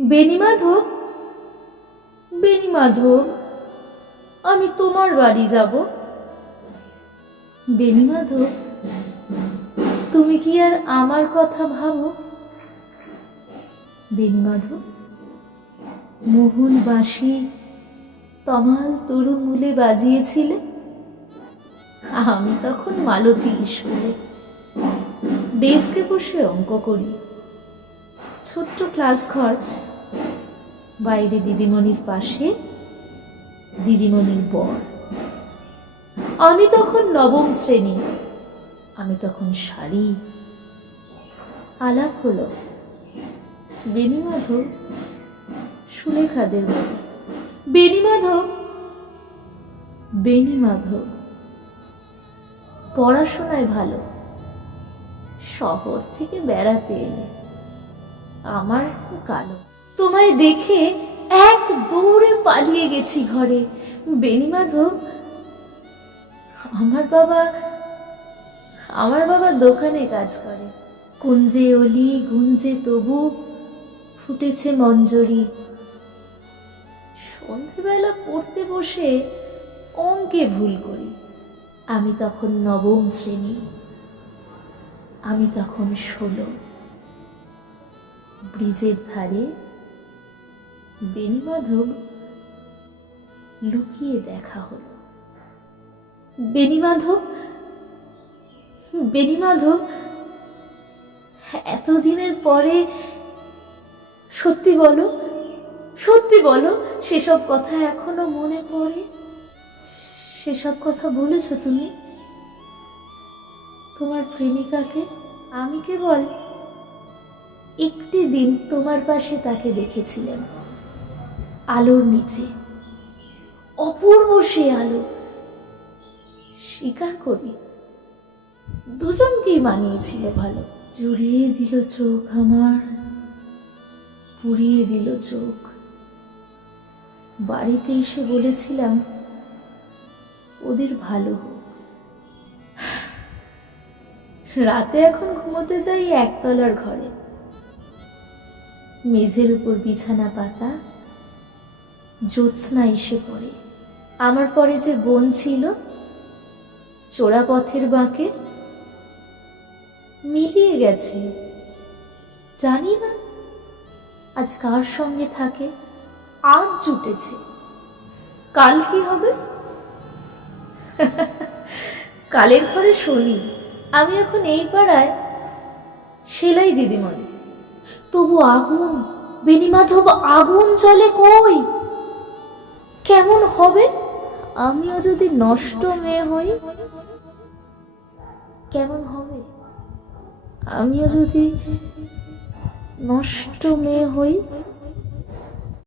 বেণীমাধব, বেণীমাধব, আমি তোমার বাড়ি যাব। বেণীমাধব, তুমি কি আর আমার কথা ভাবো? বেণীমাধব, মোহন বাঁশি তমাল তরু মূলে বাজিয়েছিলে, আমি তখন মালতী স্কুলে ডেস্কে বসে অঙ্ক করি। ছোট্ট ক্লাস ঘর, বাইরে দিদিমণির পাশে দিদিমণির বর। আমি তখন নবম শ্রেণী, আমি তখন শাড়ি। আলাপ হলো বেণীমাধব সুলেখাদের বলে। বেণীমাধব, বেণীমাধব, পড়াশোনায় ভালো, শহর থেকে বেড়াতে এলে, আমার কালো। তোমায় দেখে এক দৌড়ে পালিয়ে গেছি ঘরে। বেণীমাধব, আমার বাবা দোকানে কাজ করে। কুঞ্জে অলি গুঞ্জে তবু ফুটেছে মঞ্জরি। সন্ধেবেলা পড়তে বসে অঙ্কে ভুল করি। আমি তখন নবম শ্রেণী, আমি তখন 16। ব্রিজের ধারে বেণীমাধব লুকিয়ে দেখা হলো। বেণীমাধব, বেণীমাধব, এতদিনের পরে সত্যি বলো, সত্যি বলো, সেসব কথা এখনো মনে পড়ে? সেসব কথা বলেছো তুমি তোমার প্রেমিকাকে? আমি কেবল একটি দিন তোমার পাশে তাকে দেখেছিলাম, আলোর নিচে, অপূর্ব সে আলো। স্বীকার করি দুজনকেই মানিয়েছিল ভালো। জুড়িয়ে দিল চোখ আমার, পুড়িয়ে দিল চোখ। বাড়িতে এসে বলেছিলাম ওদের ভালো হোক। রাতে এখন ঘুমোতে যাই একতলার ঘরে। মেঝের উপর বিছানা পাতা, জ্যোৎস্না এসে পড়ে। আমার পরে যে বোন ছিল চোরা পথের বাঁকে, মিলিয়ে গেছে। জানি না আজ কার সঙ্গে থাকে। আজ জুটেছে, কাল কি হবে? কালের ঘরে শনি। আমি এখন এই পাড়ায় সেলাই দিদিমণি। তবু আগুন, বেণীমাধব, আগুন জ্বলে কই? কেমন হবে আমিও যদি নষ্ট মেয়ে হই? কেমন হবে আমিও যদি নষ্ট মেয়ে হই?